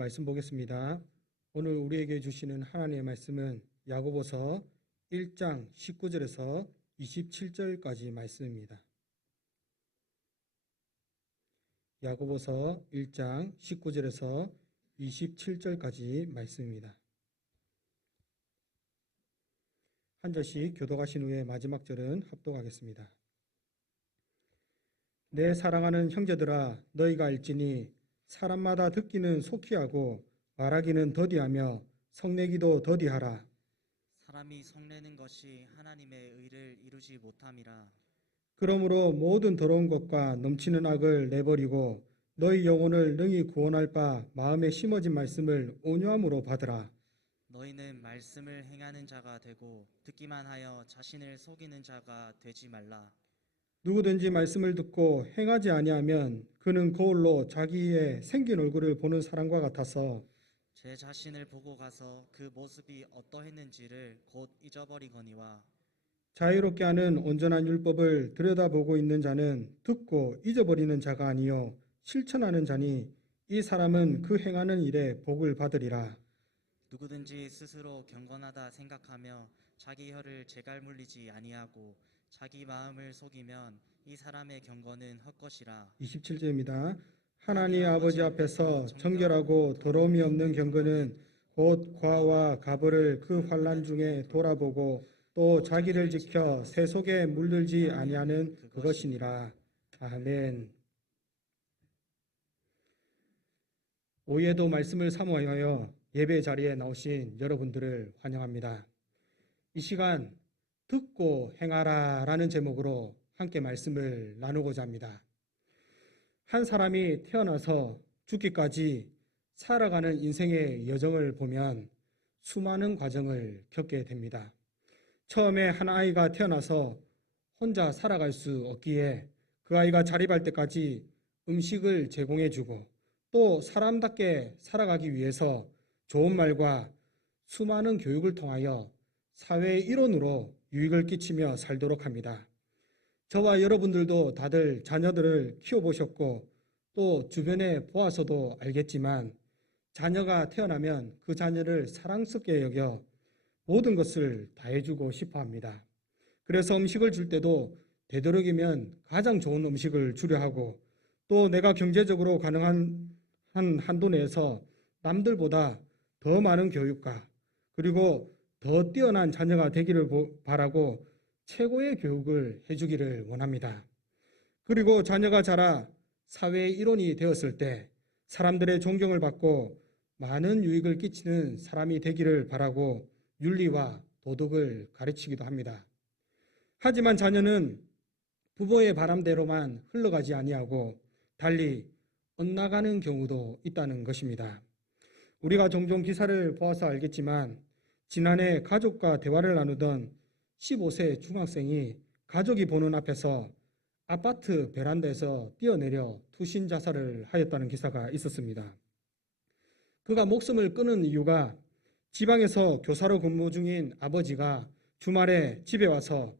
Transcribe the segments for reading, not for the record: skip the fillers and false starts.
말씀 보겠습니다. 오늘 우리에게 주시는 하나님의 말씀은 야고보서 1장 19절에서 27절까지 말씀입니다. 야고보서 1장 19절에서 27절까지 말씀입니다. 한 절씩 교독하신 후에 마지막 절은 합독하겠습니다. 내 사랑하는 형제들아, 너희가 알지니 사람마다 듣기는 속히 하고 말하기는 더디하며 성내기도 더디하라. 사람이 성내는 것이 하나님의 의를 이루지 못함이라. 그러므로 모든 더러운 것과 넘치는 악을 내버리고 너희 영혼을 능히 구원할 바 마음에 심어진 말씀을 온유함으로 받으라. 너희는 말씀을 행하는 자가 되고 듣기만 하여 자신을 속이는 자가 되지 말라. 누구든지 말씀을 듣고 행하지 아니하면 그는 거울로 자기의 생긴 얼굴을 보는 사람과 같아서 제 자신을 보고 가서 그 모습이 어떠했는지를 곧 잊어버리거니와. 자유롭게 하는 온전한 율법을 들여다보고 있는 자는 듣고 잊어버리는 자가 아니요 실천하는 자니 이 사람은 그 행하는 일에 복을 받으리라. 누구든지 스스로 경건하다 생각하며 자기 혀를 제갈 물리지 아니하고 자기 마음을 속이면 이 사람의 경건은 헛것이라. 27절입니다. 하나님 아버지 앞에서 정결하고 더러움이 없는 경건은 곧 과와 가벌을 그 환난 중에 돌아보고 또 자기를 지켜 새 속에 물들지 아니하는 그것이니라. 아멘. 오후에도 말씀을 사모하여 예배 자리에 나오신 여러분들을 환영합니다. 이 시간 듣고 행하라 라는 제목으로 함께 말씀을 나누고자 합니다. 한 사람이 태어나서 죽기까지 살아가는 인생의 여정을 보면 수많은 과정을 겪게 됩니다. 처음에 한 아이가 태어나서 혼자 살아갈 수 없기에 그 아이가 자립할 때까지 음식을 제공해주고 또 사람답게 살아가기 위해서 좋은 말과 수많은 교육을 통하여 사회의 일원으로 유익을 끼치며 살도록 합니다. 저와 여러분들도 다들 자녀들을 키워보셨고 또 주변에 보아서도 알겠지만 자녀가 태어나면 그 자녀를 사랑스럽게 여겨 모든 것을 다해주고 싶어 합니다. 그래서 음식을 줄 때도 되도록이면 가장 좋은 음식을 주려 하고 또 내가 경제적으로 가능한 한도 내에서 남들보다 더 많은 교육과 그리고 더 뛰어난 자녀가 되기를 바라고 최고의 교육을 해주기를 원합니다. 그리고 자녀가 자라 사회의 일원이 되었을 때 사람들의 존경을 받고 많은 유익을 끼치는 사람이 되기를 바라고 윤리와 도덕을 가르치기도 합니다. 하지만 자녀는 부모의 바람대로만 흘러가지 아니하고 달리 엇나가는 경우도 있다는 것입니다. 우리가 종종 기사를 보아서 알겠지만 지난해 가족과 대화를 나누던 15세 중학생이 가족이 보는 앞에서 아파트 베란다에서 뛰어내려 투신 자살을 하였다는 기사가 있었습니다. 그가 목숨을 끊은 이유가 지방에서 교사로 근무 중인 아버지가 주말에 집에 와서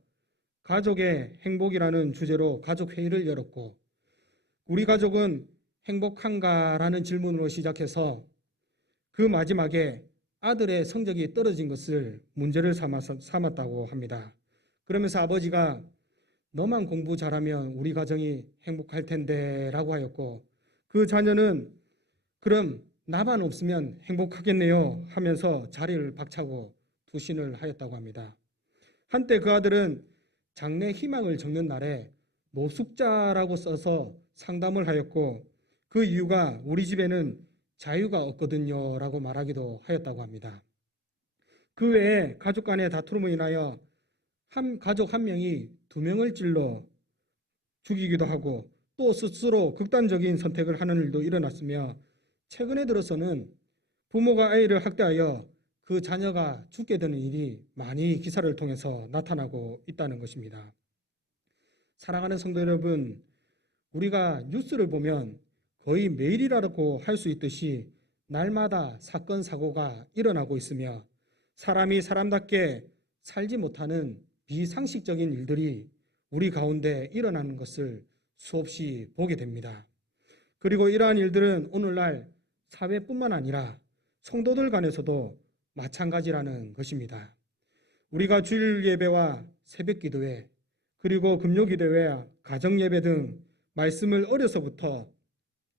가족의 행복이라는 주제로 가족 회의를 열었고 우리 가족은 행복한가라는 질문으로 시작해서 그 마지막에 아들의 성적이 떨어진 것을 문제를 삼았다고 합니다. 그러면서 아버지가 너만 공부 잘하면 우리 가정이 행복할 텐데 라고 하였고 그 자녀는 그럼 나만 없으면 행복하겠네요 하면서 자리를 박차고 투신을 하였다고 합니다. 한때 그 아들은 장래 희망을 적는 날에 노숙자라고 써서 상담을 하였고 그 이유가 우리 집에는 자유가 없거든요 라고 말하기도 하였다고 합니다. 그 외에 가족 간의 다툼으로 인하여 가족 한 명이 두 명을 찔러 죽이기도 하고 또 스스로 극단적인 선택을 하는 일도 일어났으며 최근에 들어서는 부모가 아이를 학대하여 그 자녀가 죽게 되는 일이 많이 기사를 통해서 나타나고 있다는 것입니다. 사랑하는 성도 여러분, 우리가 뉴스를 보면 거의 매일이라고 할 수 있듯이 날마다 사건, 사고가 일어나고 있으며 사람이 사람답게 살지 못하는 비상식적인 일들이 우리 가운데 일어나는 것을 수없이 보게 됩니다. 그리고 이러한 일들은 오늘날 사회뿐만 아니라 성도들 간에서도 마찬가지라는 것입니다. 우리가 주일 예배와 새벽 기도회, 그리고 금요 기도회와 가정 예배 등 말씀을 어려서부터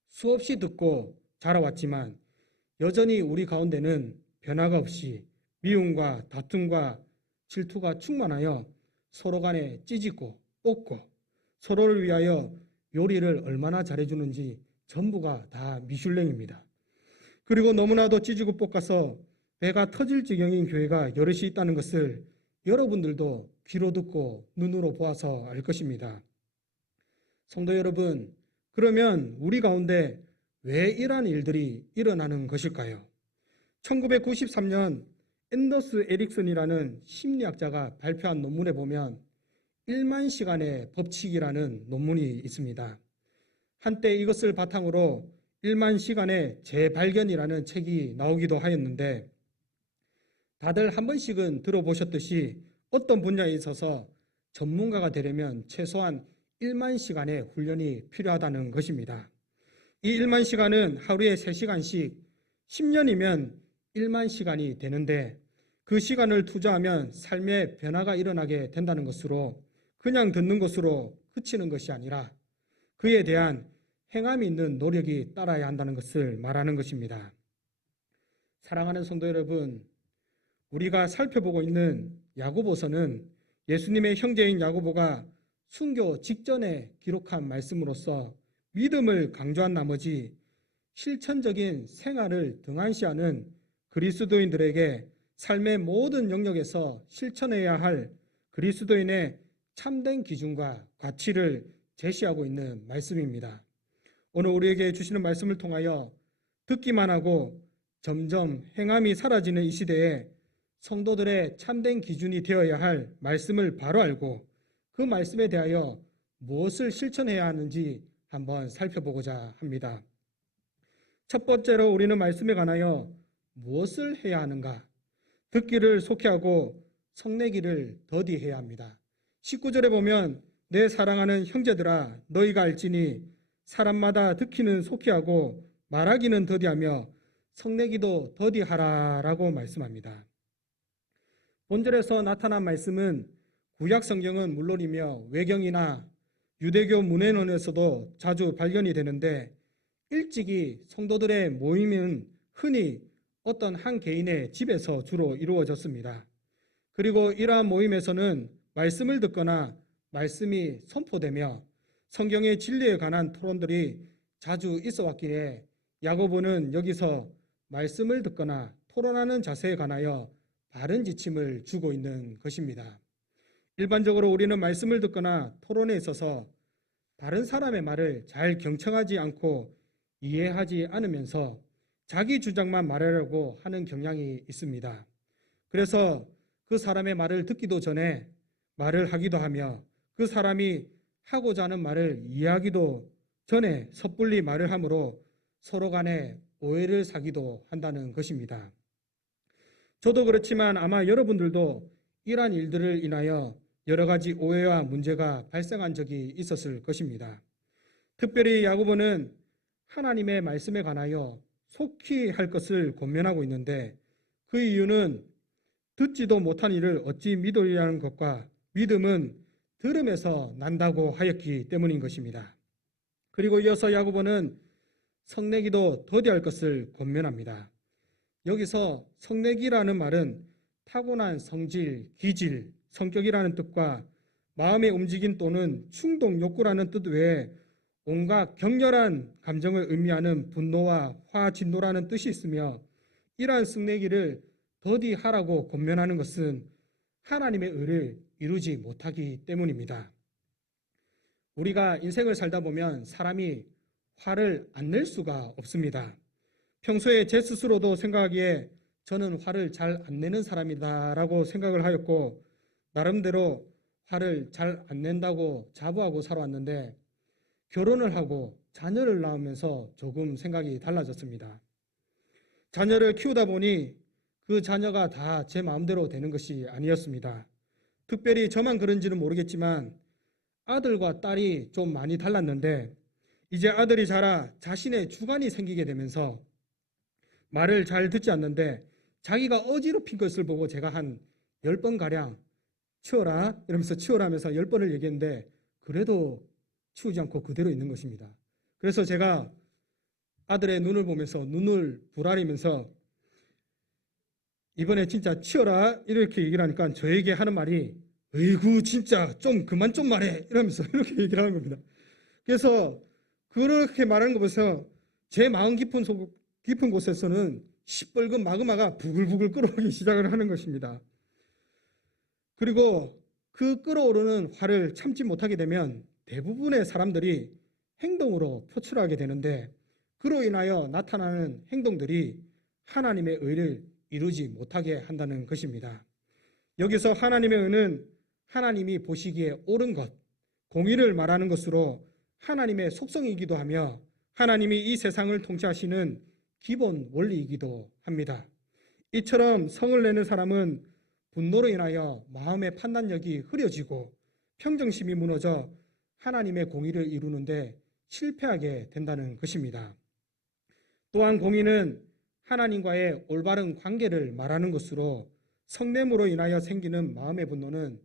수없이 듣고 자라왔지만 여전히 우리 가운데는 변화가 없이 미움과 다툼과 질투가 충만하여 서로 간에 찌짓고 뽑고 서로를 위하여 요리를 얼마나 잘해주는지 전부가 다 미슐랭입니다. 그리고 너무나도 찌지고 볶아서 배가 터질 지경인 교회가 여럿이 있다는 것을 여러분들도 귀로 듣고 눈으로 보아서 알 것입니다. 성도 여러분, 그러면 우리 가운데 왜 이러한 일들이 일어나는 것일까요? 1993년 앤더스 에릭슨이라는 심리학자가 발표한 논문에 보면 1만 시간의 법칙이라는 논문이 있습니다. 한때 이것을 바탕으로 1만 시간의 재발견이라는 책이 나오기도 하였는데 다들 한 번씩은 들어보셨듯이 어떤 분야에 있어서 전문가가 되려면 최소한 1만 시간의 훈련이 필요하다는 것입니다. 이 1만 시간은 하루에 3시간씩 10년이면 1만 시간이 되는데 그 시간을 투자하면 삶의 변화가 일어나게 된다는 것으로 그냥 듣는 것으로 그치는 것이 아니라 그에 대한 행함이 있는 노력이 따라야 한다는 것을 말하는 것입니다. 사랑하는 성도 여러분, 우리가 살펴보고 있는 야고보서는 예수님의 형제인 야고보가 순교 직전에 기록한 말씀으로서 믿음을 강조한 나머지 실천적인 생활을 등한시하는 그리스도인들에게 삶의 모든 영역에서 실천해야 할 그리스도인의 참된 기준과 가치를 제시하고 있는 말씀입니다. 오늘 우리에게 주시는 말씀을 통하여 듣기만 하고 점점 행함이 사라지는 이 시대에 성도들의 참된 기준이 되어야 할 말씀을 바로 알고 그 말씀에 대하여 무엇을 실천해야 하는지 한번 살펴보고자 합니다. 첫 번째로 우리는 말씀에 관하여 무엇을 해야 하는가? 듣기를 속히하고 성내기를 더디해야 합니다. 19절에 보면 내 사랑하는 형제들아 너희가 알지니 사람마다 듣기는 속히하고 말하기는 더디하며 성내기도 더디하라라고 말씀합니다. 본절에서 나타난 말씀은 구약 성경은 물론이며 외경이나 유대교 문헌에서도 자주 발견이 되는데 일찍이 성도들의 모임은 흔히 어떤 한 개인의 집에서 주로 이루어졌습니다. 그리고 이러한 모임에서는 말씀을 듣거나 말씀이 선포되며 성경의 진리에 관한 토론들이 자주 있어 왔기에 야고보는 여기서 말씀을 듣거나 토론하는 자세에 관하여 바른 지침을 주고 있는 것입니다. 일반적으로 우리는 말씀을 듣거나 토론에 있어서 다른 사람의 말을 잘 경청하지 않고 이해하지 않으면서 자기 주장만 말하려고 하는 경향이 있습니다. 그래서 그 사람의 말을 듣기도 전에 말을 하기도 하며 그 사람이 하고자 하는 말을 이해하기도 전에 섣불리 말을 하므로 서로 간에 오해를 사기도 한다는 것입니다. 저도 그렇지만 아마 여러분들도 이러한 일들을 인하여 여러 가지 오해와 문제가 발생한 적이 있었을 것입니다. 특별히 야고보는 하나님의 말씀에 관하여 속히 할 것을 권면하고 있는데 그 이유는 듣지도 못한 일을 어찌 믿으리라는 것과 믿음은 들음에서 난다고 하였기 때문인 것입니다. 그리고 이어서 야고보는 성내기도 더디할 것을 권면합니다. 여기서 성내기라는 말은 타고난 성질, 기질, 성격이라는 뜻과 마음의 움직임 또는 충동, 욕구라는 뜻 외에 온갖 격렬한 감정을 의미하는 분노와 화, 진노라는 뜻이 있으며 이러한 성내기를 더디하라고 권면하는 것은 하나님의 의를 이루지 못하기 때문입니다. 우리가 인생을 살다 보면 사람이 화를 안 낼 수가 없습니다. 평소에 제 스스로도 생각하기에 저는 화를 잘 안 내는 사람이다라고 생각을 하였고 나름대로 화를 잘 안 낸다고 자부하고 살아왔는데 결혼을 하고 자녀를 낳으면서 조금 생각이 달라졌습니다. 자녀를 키우다 보니 그 자녀가 다 제 마음대로 되는 것이 아니었습니다. 특별히 저만 그런지는 모르겠지만 아들과 딸이 좀 많이 달랐는데 이제 아들이 자라 자신의 주관이 생기게 되면서 말을 잘 듣지 않는데 자기가 어지럽힌 것을 보고 제가 한 10번가량 치워라 이러면서 치워라 하면서 10번을 얘기했는데 그래도 치우지 않고 그대로 있는 것입니다. 그래서 제가 아들의 눈을 보면서 눈을 부라리면서 이번에 진짜 치워라 이렇게 얘기를 하니까 저에게 하는 말이 어이구 진짜 좀 그만 좀 말해 이러면서 이렇게 얘기를 하는 겁니다. 그래서 그렇게 말하는 거 보면서 제 마음 깊은 곳에서는 시뻘건 마그마가 부글부글 끓어오기 시작을 하는 것입니다. 그리고 그 끓어오르는 화를 참지 못하게 되면 대부분의 사람들이 행동으로 표출하게 되는데 그로 인하여 나타나는 행동들이 하나님의 의를 이루지 못하게 한다는 것입니다. 여기서 하나님의 의는 하나님이 보시기에 옳은 것, 공의를 말하는 것으로 하나님의 속성이기도 하며 하나님이 이 세상을 통치하시는 기본 원리이기도 합니다. 이처럼 성을 내는 사람은 분노로 인하여 마음의 판단력이 흐려지고 평정심이 무너져 하나님의 공의를 이루는데 실패하게 된다는 것입니다. 또한 공의는 하나님과의 올바른 관계를 말하는 것으로 성냄으로 인하여 생기는 마음의 분노는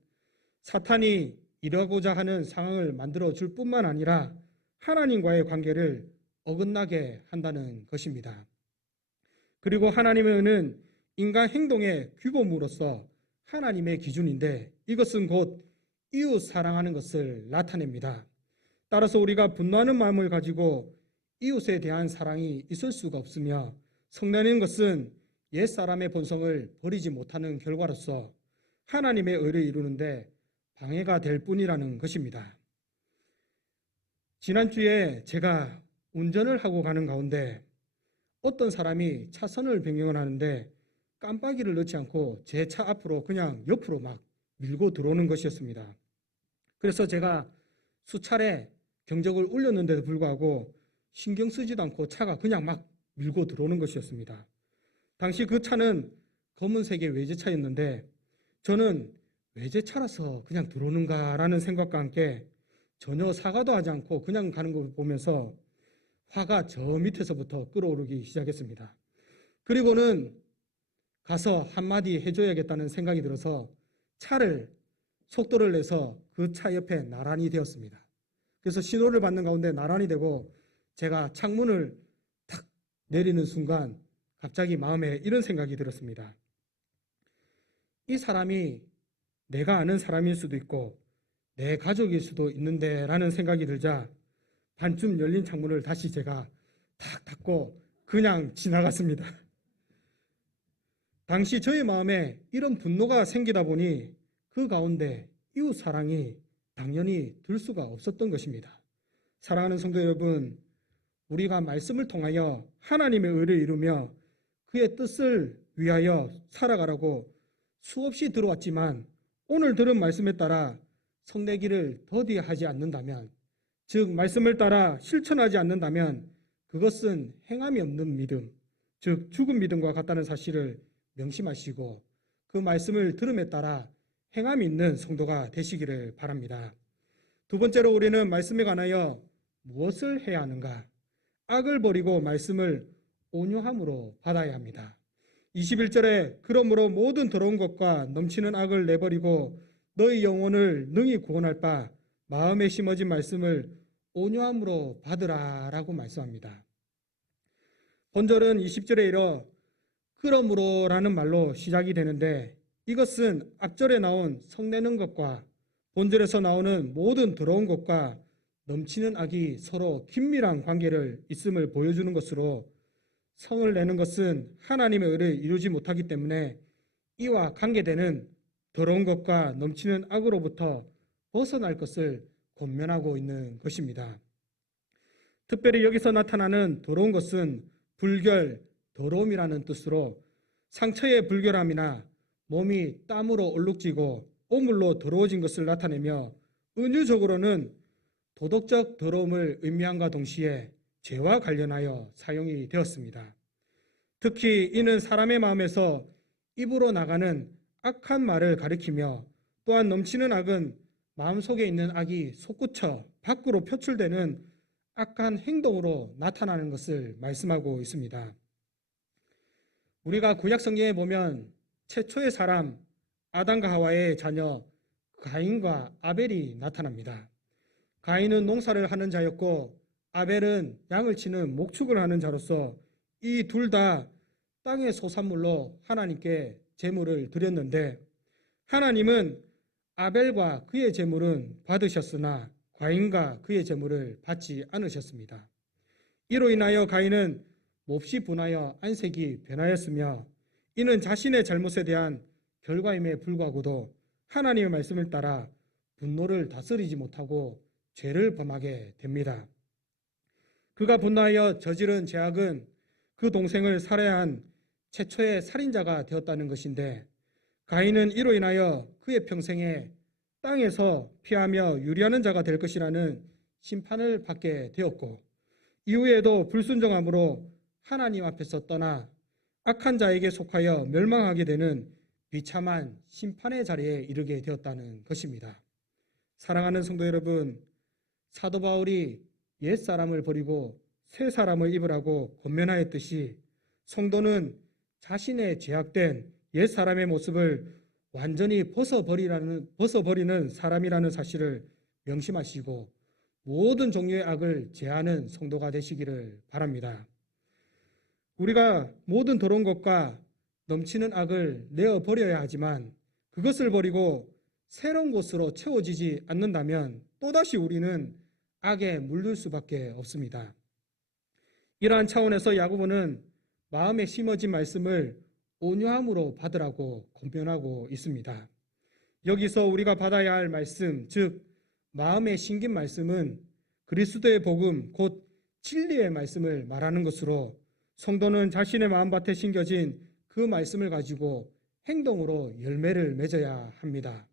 사탄이 이루고자 하는 상황을 만들어 줄 뿐만 아니라 하나님과의 관계를 어긋나게 한다는 것입니다. 그리고 하나님의 의는 인간 행동의 규범으로서 하나님의 기준인데 이것은 곧 이웃 사랑하는 것을 나타냅니다. 따라서 우리가 분노하는 마음을 가지고 이웃에 대한 사랑이 있을 수가 없으며 성내는 것은 옛사람의 본성을 버리지 못하는 결과로서 하나님의 의를 이루는데 방해가 될 뿐이라는 것입니다. 지난주에 제가 운전을 하고 가는 가운데 어떤 사람이 차선을 변경을 하는데 깜빡이를 넣지 않고 제 차 앞으로 그냥 옆으로 막 밀고 들어오는 것이었습니다. 그래서 제가 수차례 경적을 울렸는데도 불구하고 신경 쓰지도 않고 차가 그냥 막 밀고 들어오는 것이었습니다. 당시 그 차는 검은색의 외제차였는데 저는 외제차라서 그냥 들어오는가라는 생각과 함께 전혀 사과도 하지 않고 그냥 가는 걸 보면서 화가 저 밑에서부터 끓어오르기 시작했습니다. 그리고는 가서 한마디 해줘야겠다는 생각이 들어서 차를 속도를 내서 그 차 옆에 나란히 되었습니다. 그래서 신호를 받는 가운데 나란히 되고 제가 창문을 탁 내리는 순간 갑자기 마음에 이런 생각이 들었습니다. 이 사람이 내가 아는 사람일 수도 있고 내 가족일 수도 있는데 라는 생각이 들자 반쯤 열린 창문을 다시 제가 탁 닫고 그냥 지나갔습니다. 당시 저의 마음에 이런 분노가 생기다 보니 그 가운데 이웃 사랑이 당연히 들 수가 없었던 것입니다. 사랑하는 성도 여러분, 우리가 말씀을 통하여 하나님의 의를 이루며 그의 뜻을 위하여 살아가라고 수없이 들어왔지만 오늘 들은 말씀에 따라 성내기를 더디하지 않는다면, 즉 말씀을 따라 실천하지 않는다면 그것은 행함이 없는 믿음, 즉 죽은 믿음과 같다는 사실을 명심하시고 그 말씀을 들음에 따라 행함이 있는 성도가 되시기를 바랍니다. 두 번째로 우리는 말씀에 관하여 무엇을 해야 하는가? 악을 버리고 말씀을 온유함으로 받아야 합니다. 21절에 그러므로 모든 더러운 것과 넘치는 악을 내버리고 너희 영혼을 능히 구원할 바 마음에 심어진 말씀을 온유함으로 받으라 라고 말씀합니다. 본절은 20절에 이어 그러므로 라는 말로 시작이 되는데 이것은 앞절에 나온 성내는 것과 본절에서 나오는 모든 더러운 것과 넘치는 악이 서로 긴밀한 관계를 있음을 보여주는 것으로 성을 내는 것은 하나님의 의를 이루지 못하기 때문에 이와 관계되는 더러운 것과 넘치는 악으로부터 벗어날 것을 권면하고 있는 것입니다. 특별히 여기서 나타나는 더러운 것은 불결, 더러움이라는 뜻으로 상처의 불결함이나 몸이 땀으로 얼룩지고 오물로 더러워진 것을 나타내며 은유적으로는 도덕적 더러움을 의미함과 동시에 죄와 관련하여 사용이 되었습니다. 특히 이는 사람의 마음에서 입으로 나가는 악한 말을 가리키며 또한 넘치는 악은 마음속에 있는 악이 솟구쳐 밖으로 표출되는 악한 행동으로 나타나는 것을 말씀하고 있습니다. 우리가 구약 성경에 보면 최초의 사람 아담과 하와의 자녀 가인과 아벨이 나타납니다. 가인은 농사를 하는 자였고 아벨은 양을 치는 목축을 하는 자로서 이 둘 다 땅의 소산물로 하나님께 제물을 드렸는데 하나님은 아벨과 그의 제물은 받으셨으나 가인과 그의 제물을 받지 않으셨습니다. 이로 인하여 가인은 몹시 분하여 안색이 변하였으며 이는 자신의 잘못에 대한 결과임에 불구하고도 하나님의 말씀을 따라 분노를 다스리지 못하고 죄를 범하게 됩니다. 그가 분노하여 저지른 죄악은 그 동생을 살해야 한 최초의 살인자가 되었다는 것인데 가인은 이로 인하여 그의 평생에 땅에서 피하며 유리하는 자가 될 것이라는 심판을 받게 되었고 이후에도 불순종함으로 하나님 앞에서 떠나 악한 자에게 속하여 멸망하게 되는 비참한 심판의 자리에 이르게 되었다는 것입니다. 사랑하는 성도 여러분, 사도 바울이 옛사람을 버리고 새 사람을 입으라고 권면하였듯이 성도는 자신의 죄악된 옛사람의 모습을 완전히 벗어버리는 사람이라는 사실을 명심하시고 모든 종류의 악을 제하는 성도가 되시기를 바랍니다. 우리가 모든 더러운 것과 넘치는 악을 내어버려야 하지만 그것을 버리고 새로운 것으로 채워지지 않는다면 또다시 우리는 악에 물들 수밖에 없습니다. 이러한 차원에서 야고보는 마음에 심어진 말씀을 온유함으로 받으라고 권면하고 있습니다. 여기서 우리가 받아야 할 말씀, 즉 마음에 심긴 말씀은 그리스도의 복음, 곧 진리의 말씀을 말하는 것으로 성도는 자신의 마음밭에 심겨진 그 말씀을 가지고 행동으로 열매를 맺어야 합니다.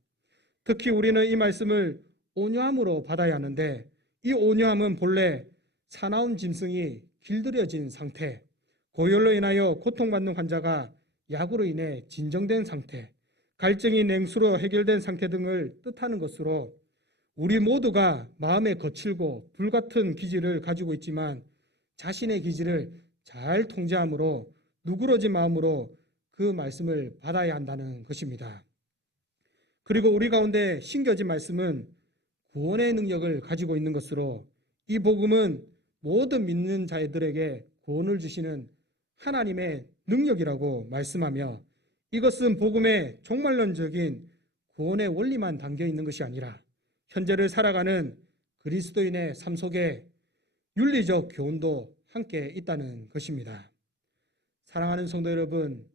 특히 우리는 이 말씀을 온유함으로 받아야 하는데 이 온유함은 본래 사나운 짐승이 길들여진 상태, 고열로 인하여 고통받는 환자가 약으로 인해 진정된 상태, 갈증이 냉수로 해결된 상태 등을 뜻하는 것으로 우리 모두가 마음에 거칠고 불같은 기질을 가지고 있지만 자신의 기질을 잘 통제함으로 누그러진 마음으로 그 말씀을 받아야 한다는 것입니다. 그리고 우리 가운데 심겨진 말씀은 구원의 능력을 가지고 있는 것으로 이 복음은 모든 믿는 자들에게 구원을 주시는 하나님의 능력이라고 말씀하며 이것은 복음의 종말론적인 구원의 원리만 담겨 있는 것이 아니라 현재를 살아가는 그리스도인의 삶 속에 윤리적 교훈도 함께 있다는 것입니다. 사랑하는 성도 여러분,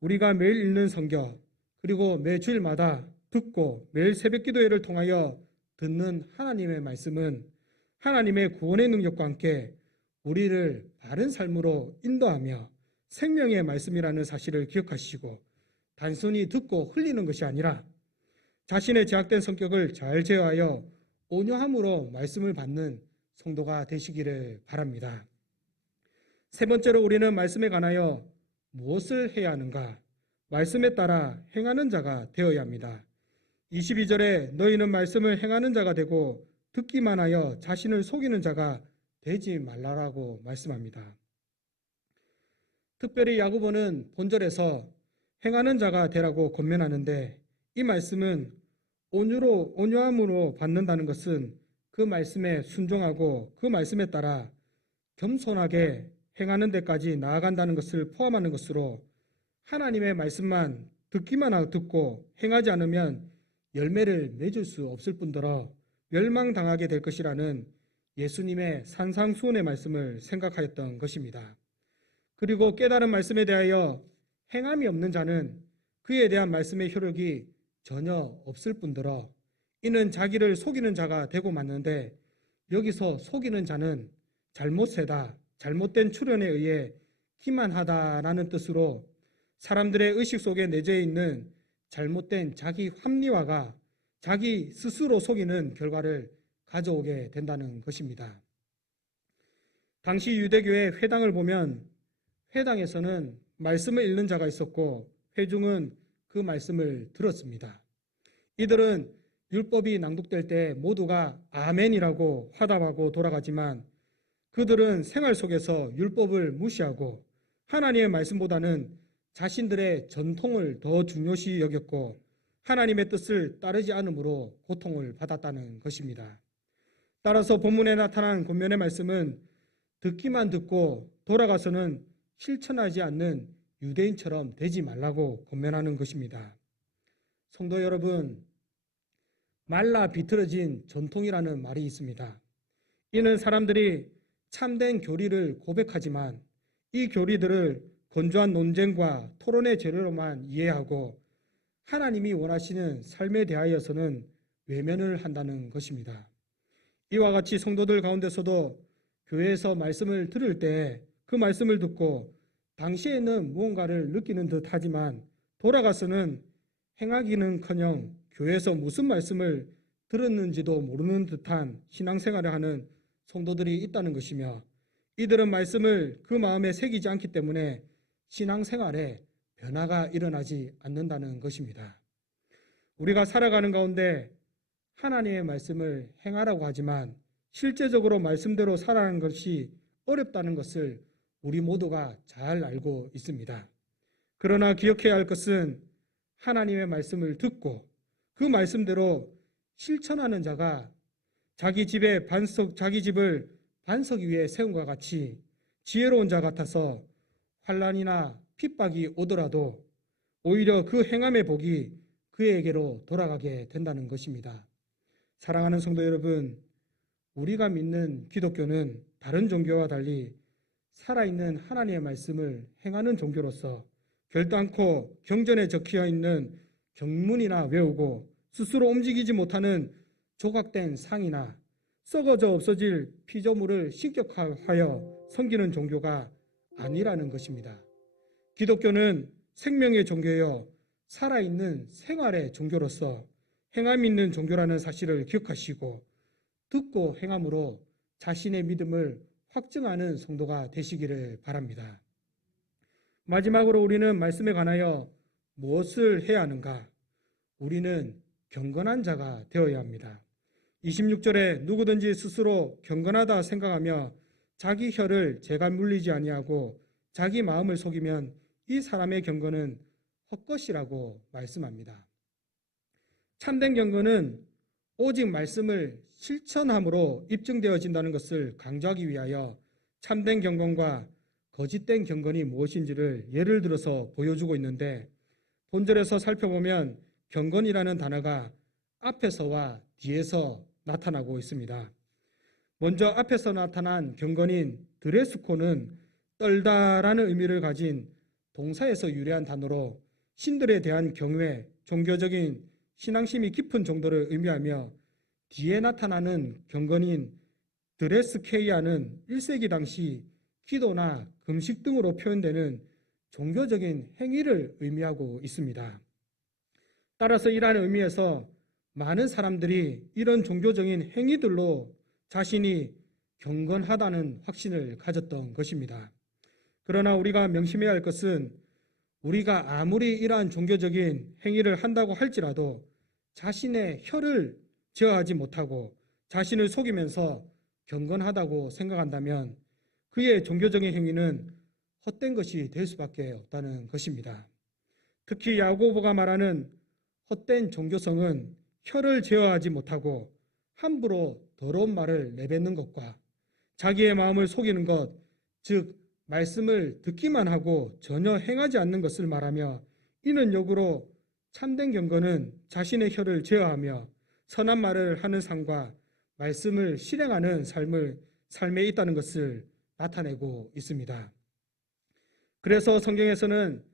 우리가 매일 읽는 성경 그리고 매 주일마다 듣고 매일 새벽 기도회를 통하여 듣는 하나님의 말씀은 하나님의 구원의 능력과 함께 우리를 바른 삶으로 인도하며 생명의 말씀이라는 사실을 기억하시고 단순히 듣고 흘리는 것이 아니라 자신의 제약된 성격을 잘 제어하여 온유함으로 말씀을 받는 성도가 되시기를 바랍니다. 세 번째로 우리는 말씀에 관하여 무엇을 해야 하는가? 말씀에 따라 행하는 자가 되어야 합니다. 22절에 너희는 말씀을 행하는 자가 되고 듣기만 하여 자신을 속이는 자가 되지 말라라고 말씀합니다. 특별히 야고보는 본절에서 행하는 자가 되라고 권면하는데 이 말씀은 온유함으로 받는다는 것은 그 말씀에 순종하고 그 말씀에 따라 겸손하게 행하는 데까지 나아간다는 것을 포함하는 것으로 하나님의 말씀만 듣기만 듣고 행하지 않으면 열매를 맺을 수 없을 뿐더러 멸망당하게 될 것이라는 예수님의 산상수훈의 말씀을 생각하였던 것입니다. 그리고 깨달은 말씀에 대하여 행함이 없는 자는 그에 대한 말씀의 효력이 전혀 없을 뿐더러 이는 자기를 속이는 자가 되고 마는데 여기서 속이는 자는 잘못세다, 잘못된 출현에 의해 기만하다라는 뜻으로 사람들의 의식 속에 내재해 있는 잘못된 자기 합리화가 자기 스스로 속이는 결과를 가져오게 된다는 것입니다. 당시 유대교의 회당을 보면 회당에서는 말씀을 읽는 자가 있었고 회중은 그 말씀을 들었습니다. 이들은 율법이 낭독될 때 모두가 아멘이라고 화답하고 돌아가지만 그들은 생활 속에서 율법을 무시하고 하나님의 말씀보다는 자신들의 전통을 더 중요시 여겼고 하나님의 뜻을 따르지 않으므로 고통을 받았다는 것입니다. 따라서 본문에 나타난 권면의 말씀은 듣기만 듣고 돌아가서는 실천하지 않는 유대인처럼 되지 말라고 권면하는 것입니다. 성도 여러분, 말라 비틀어진 전통이라는 말이 있습니다. 이는 사람들이 참된 교리를 고백하지만 이 교리들을 건조한 논쟁과 토론의 재료로만 이해하고 하나님이 원하시는 삶에 대하여서는 외면을 한다는 것입니다. 이와 같이 성도들 가운데서도 교회에서 말씀을 들을 때 그 말씀을 듣고 당시에는 무언가를 느끼는 듯 하지만 돌아가서는 행하기는커녕 교회에서 무슨 말씀을 들었는지도 모르는 듯한 신앙생활을 하는 성도들이 있다는 것이며 이들은 말씀을 그 마음에 새기지 않기 때문에 신앙생활에 변화가 일어나지 않는다는 것입니다. 우리가 살아가는 가운데 하나님의 말씀을 행하라고 하지만 실제적으로 말씀대로 살아가는 것이 어렵다는 것을 우리 모두가 잘 알고 있습니다. 그러나 기억해야 할 것은 하나님의 말씀을 듣고 그 말씀대로 실천하는 자가 자기 집을 반석 위에 세운과 같이 지혜로운 자 같아서 환난이나 핍박이 오더라도 오히려 그 행함의 복이 그에게로 돌아가게 된다는 것입니다. 사랑하는 성도 여러분, 우리가 믿는 기독교는 다른 종교와 달리 살아있는 하나님의 말씀을 행하는 종교로서 결단코 경전에 적혀 있는 경문이나 외우고 스스로 움직이지 못하는 조각된 상이나 썩어져 없어질 피조물을 신격화하여 섬기는 종교가 아니라는 것입니다. 기독교는 생명의 종교여 살아있는 생활의 종교로서 행함 있는 종교라는 사실을 기억하시고 듣고 행함으로 자신의 믿음을 확증하는 성도가 되시기를 바랍니다. 마지막으로 우리는 말씀에 관하여 무엇을 해야 하는가? 우리는 경건한 자가 되어야 합니다. 26절에 누구든지 스스로 경건하다 생각하며 자기 혀를 재갈 물리지 아니하고 자기 마음을 속이면 이 사람의 경건은 헛것이라고 말씀합니다. 참된 경건은 오직 말씀을 실천함으로 입증되어진다는 것을 강조하기 위하여 참된 경건과 거짓된 경건이 무엇인지를 예를 들어서 보여주고 있는데 본절에서 살펴보면 경건이라는 단어가 앞에서와 뒤에서 나타나고 있습니다. 먼저 앞에서 나타난 경건인 드레스코는 떨다라는 의미를 가진 동사에서 유래한 단어로 신들에 대한 경외, 종교적인 신앙심이 깊은 정도를 의미하며 뒤에 나타나는 경건인 드레스케이아는 1세기 당시 기도나 금식 등으로 표현되는 종교적인 행위를 의미하고 있습니다. 따라서 이러한 의미에서 많은 사람들이 이런 종교적인 행위들로 자신이 경건하다는 확신을 가졌던 것입니다. 그러나 우리가 명심해야 할 것은 우리가 아무리 이러한 종교적인 행위를 한다고 할지라도 자신의 혀를 제어하지 못하고 자신을 속이면서 경건하다고 생각한다면 그의 종교적인 행위는 헛된 것이 될 수밖에 없다는 것입니다. 특히 야고보가 말하는 헛된 종교성은 혀를 제어하지 못하고 함부로 더러운 말을 내뱉는 것과 자기의 마음을 속이는 것, 즉 말씀을 듣기만 하고 전혀 행하지 않는 것을 말하며 이는 역으로 참된 경건은 자신의 혀를 제어하며 선한 말을 하는 삶과 말씀을 실행하는 삶에 있다는 것을 나타내고 있습니다. 그래서 성경에서는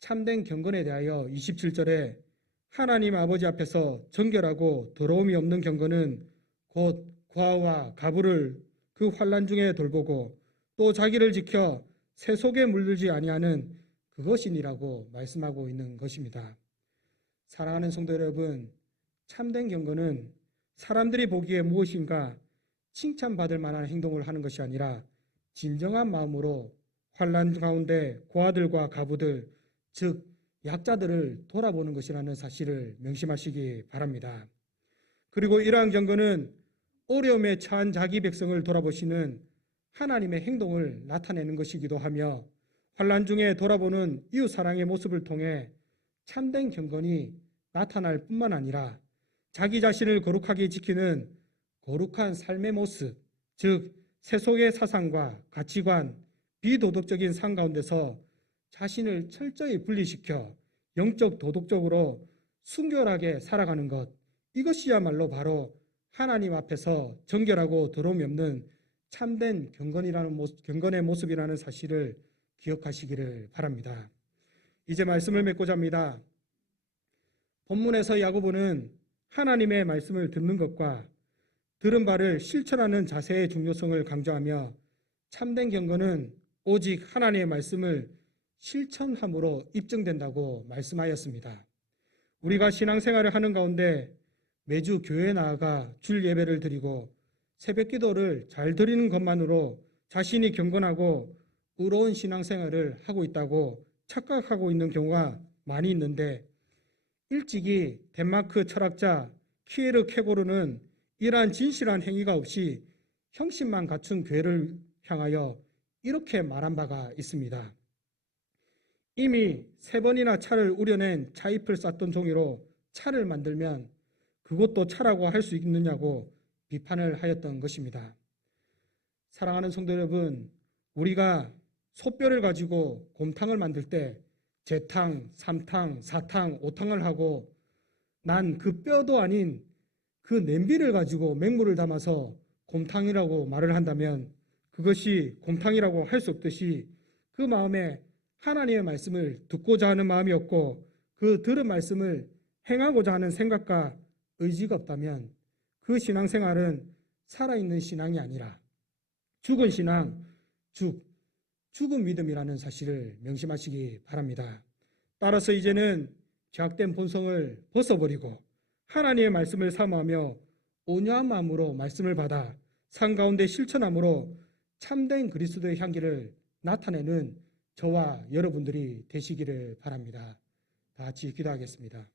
참된 경건에 대하여 27절에 하나님 아버지 앞에서 정결하고 더러움이 없는 경건은 곧 과와 가부를 그 환난 중에 돌보고 또 자기를 지켜 새 속에 물들지 아니하는 그것이니라고 말씀하고 있는 것입니다. 사랑하는 성도 여러분, 참된 경건은 사람들이 보기에 무엇인가 칭찬받을 만한 행동을 하는 것이 아니라 진정한 마음으로 환난 가운데 고아들과 가부들, 즉 약자들을 돌아보는 것이라는 사실을 명심하시기 바랍니다. 그리고 이러한 경건은 어려움에 처한 자기 백성을 돌아보시는 하나님의 행동을 나타내는 것이기도 하며 환난 중에 돌아보는 이웃 사랑의 모습을 통해 참된 경건이 나타날 뿐만 아니라 자기 자신을 거룩하게 지키는 거룩한 삶의 모습, 즉 세속의 사상과 가치관, 비도덕적인 삶 가운데서 자신을 철저히 분리시켜 영적 도덕적으로 순결하게 살아가는 것, 이것이야말로 바로 하나님 앞에서 정결하고 더러움이 없는 참된 경건의 모습이라는 사실을 기억하시기를 바랍니다. 이제 말씀을 맺고자 합니다. 본문에서 야고보는 하나님의 말씀을 듣는 것과 들은 바를 실천하는 자세의 중요성을 강조하며 참된 경건은 오직 하나님의 말씀을 실천함으로 입증된다고 말씀하였습니다. 우리가 신앙생활을 하는 가운데 매주 교회에 나아가 줄 예배를 드리고 새벽 기도를 잘 드리는 것만으로 자신이 경건하고 의로운 신앙생활을 하고 있다고 착각하고 있는 경우가 많이 있는데, 일찍이 덴마크 철학자 키에르 케고르는 이러한 진실한 행위가 없이 형식만 갖춘 교회를 향하여 이렇게 말한 바가 있습니다. 이미 3번이나 차를 우려낸 차잎을 쌌던 종이로 차를 만들면 그것도 차라고 할 수 있느냐고 비판을 하였던 것입니다. 사랑하는 성도 여러분, 우리가 솥뼈를 가지고 곰탕을 만들 때 재탕, 3탕, 4탕, 5탕을 하고 난 그 뼈도 아닌 그 냄비를 가지고 맹물을 담아서 곰탕이라고 말을 한다면 그것이 곰탕이라고 할 수 없듯이 그 마음에 하나님의 말씀을 듣고자 하는 마음이 없고 그 들은 말씀을 행하고자 하는 생각과 의지가 없다면 그 신앙생활은 살아있는 신앙이 아니라 죽은 신앙, 죽은 믿음이라는 사실을 명심하시기 바랍니다. 따라서 이제는 죄악된 본성을 벗어버리고 하나님의 말씀을 사모하며 온유한 마음으로 말씀을 받아 삶 가운데 실천함으로 참된 그리스도의 향기를 나타내는 저와 여러분들이 되시기를 바랍니다. 다 같이 기도하겠습니다.